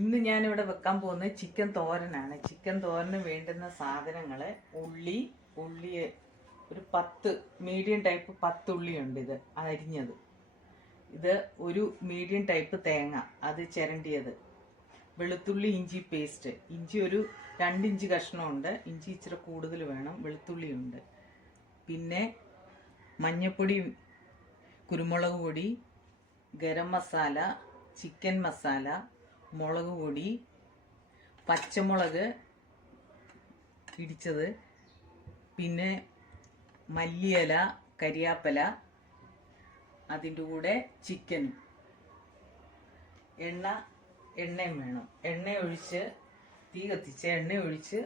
ഇന്ന് ഞാനിവിടെ വെക്കാൻ പോകുന്നത് ചിക്കൻ തോരനാണ്. ചിക്കൻ തോരന് വേണ്ടുന്ന സാധനങ്ങൾ ഉള്ളി ഒരു 10 മീഡിയം ടൈപ്പ് 10 ഉള്ളിയുണ്ട്. ഇത് അരിഞ്ഞത്. ഇത് ഒരു മീഡിയം ടൈപ്പ് തേങ്ങ അത് ചിരണ്ടിയത്, വെളുത്തുള്ളി ഇഞ്ചി പേസ്റ്റ്, ഇഞ്ചി ഒരു 2 ഇഞ്ച് കഷ്ണമുണ്ട്, ഇഞ്ചി ഇച്ചിരി കൂടുതൽ വേണം, വെളുത്തുള്ളിയുണ്ട്, പിന്നെ മഞ്ഞൾപ്പൊടി, കുരുമുളക് പൊടി, ഗരം മസാല, ചിക്കൻ മസാല, മുളക് പൊടി, പച്ചമുളക് ഇടിച്ചത്, പിന്നെ മല്ലിയില, കരിയാപ്പല, അതിൻ്റെ കൂടെ ചിക്കനും. എണ്ണയും വേണം. എണ്ണ ഒഴിച്ച് തീ കത്തിച്ച് എണ്ണ ഒഴിച്ച്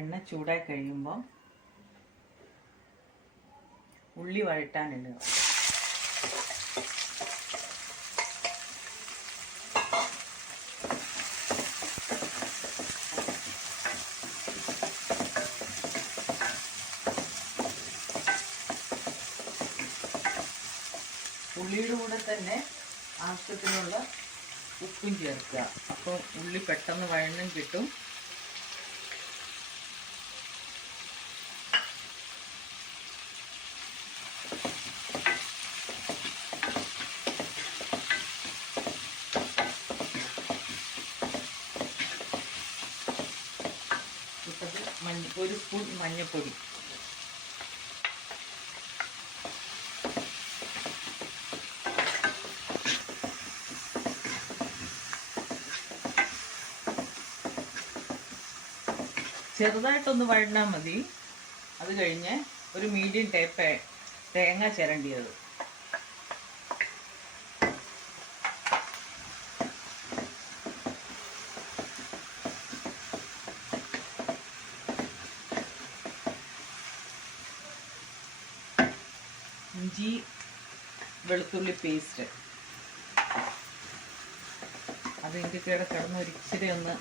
എണ്ണ ചൂടായി കഴിയുമ്പോൾ ഉള്ളി വഴറ്റാനിടുക. ഉള്ളിയുടെ കൂടെ തന്നെ ആവശ്യത്തിനുള്ള ഉപ്പും ചേർക്കുക. അപ്പോൾ ഉള്ളി പെട്ടെന്ന് വഴന്നും കിട്ടും. ഒരു സ്പൂൺ മഞ്ഞൾപ്പൊടി, ചെറുതായിട്ടൊന്ന് വഴന്നാൽ മതി. അത് കഴിഞ്ഞ് ഒരു മീഡിയം ടൈപ്പ് തേങ്ങ ചിരണ്ടിയത്, ഇഞ്ചി വെളുത്തുള്ളി പേസ്റ്റ്, അതിൻ്റെ കൂടെ കിടന്ന് ഒരിച്ചിരി ഒന്ന്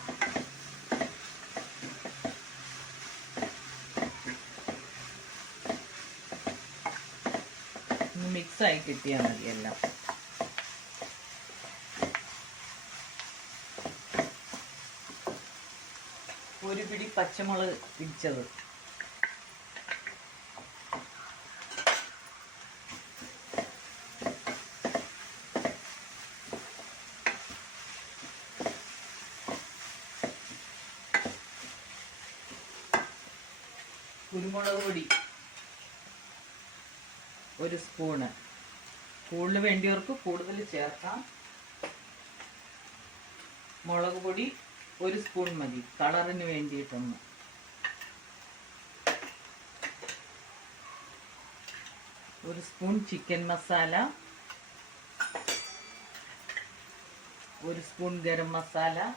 മിക്സായി കിട്ടിയാൽ മതി എല്ലാം. ഒരു പിടി പച്ചമുളക് ഇടിച്ചത്, കുരുമുളക് പൊടി ഒരു സ്പൂണ്, കൂടുതൽ വേണ്ടിയവർക്ക് കൂടുതൽ ചേർക്കാം. മുളക് പൊടി ഒരു സ്പൂൺ മതി കളറിന് വേണ്ടിയിട്ടൊന്ന്. ഒരു സ്പൂൺ ചിക്കൻ മസാല, ഒരു സ്പൂൺ ഗരം മസാല,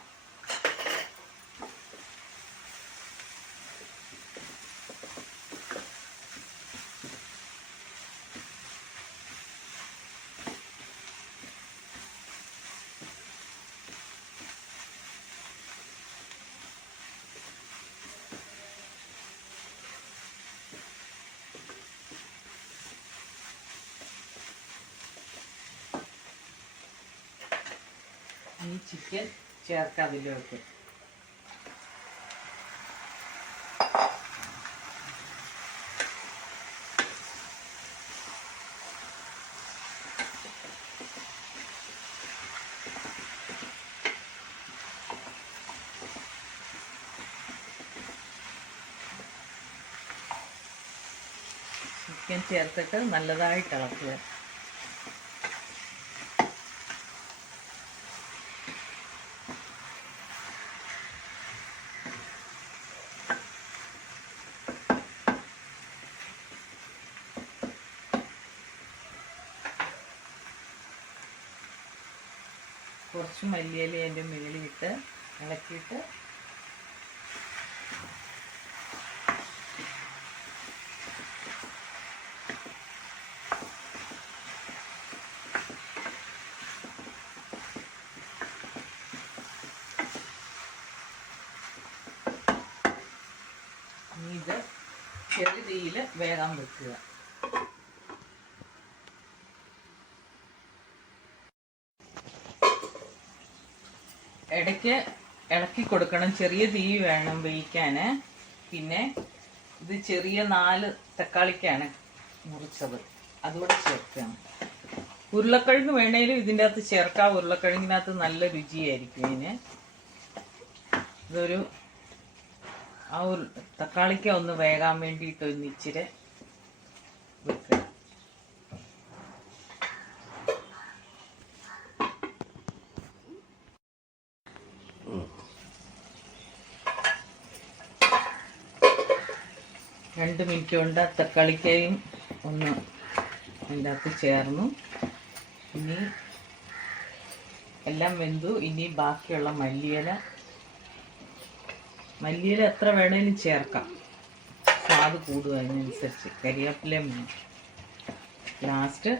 ഈ ചിക്കൻ ചേർക്കാം അതിലേക്ക്. ചിക്കൻ ചേർത്തിട്ട് നല്ലതായിട്ട് ഇളക്കുക. കുറച്ച് മല്ലിയില അതിൻ്റെ മേളിയിട്ട് ഇളക്കിയിട്ട് ഇത് ചെറിയ തീയിൽ വേഗം വെക്കുക. ഇടയ്ക്ക് ഇളക്കി കൊടുക്കണം. ചെറിയ തീ വേണം വേവിക്കാന്. പിന്നെ ഇത് ചെറിയ 4 തക്കാളിക്കാണ് മുറിച്ചത്, അതുകൂടെ ചേർക്കണം. ഉരുളക്കിഴങ്ങ് വേണേലും ഇതിൻ്റെ അകത്ത് ചേർക്കാം. ഉരുളക്കിഴങ്ങിനകത്ത് നല്ല രുചിയായിരിക്കും ഇതിന്. ഇതൊരു ആ തക്കാളിക്ക ഒന്ന് വേകാൻ വേണ്ടിയിട്ട് ഒന്ന് ഇച്ചിരി വെക്കുക. രണ്ട് മിനിറ്റ് കൊണ്ട് തക്കാളിക്കയും ഒന്ന് അതിൻ്റെ അകത്ത് ചേർന്നു. ഇനി എല്ലാം വെന്തു. ഇനി ബാക്കിയുള്ള മല്ലിയില എത്ര വേണേലും ചേർക്കാം, സ്വാദ് കൂടും അതിനനുസരിച്ച്. കരിവേപ്പിലയും വേണം. ലാസ്റ്റ്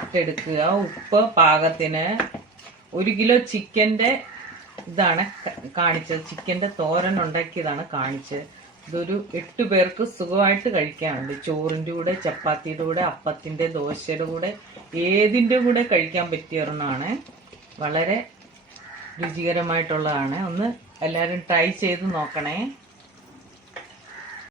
ഇട്ടെടുക്കുക. ഉപ്പ് പാകത്തിന്. 1 കിലോ ചിക്കൻ്റെ ഇതാണ് കാണിച്ചത്. ചിക്കൻ്റെ തോരൻ ഉണ്ടാക്കിയതാണ് കാണിച്ചത്. ഇതൊരു 8 പേർക്ക് സുഖമായിട്ട് കഴിക്കാനുണ്ട്. ചോറിൻ്റെ കൂടെ, ചപ്പാത്തിയുടെ കൂടെ, അപ്പത്തിൻ്റെ, ദോശയുടെ കൂടെ, ഏതിൻ്റെ കൂടെ കഴിക്കാൻ പറ്റിയ ഒരെണ്ണമാണ്. വളരെ രുചികരമായിട്ടുള്ളതാണ്. ഒന്ന് എല്ലാവരും ട്രൈ ചെയ്ത് നോക്കണേ.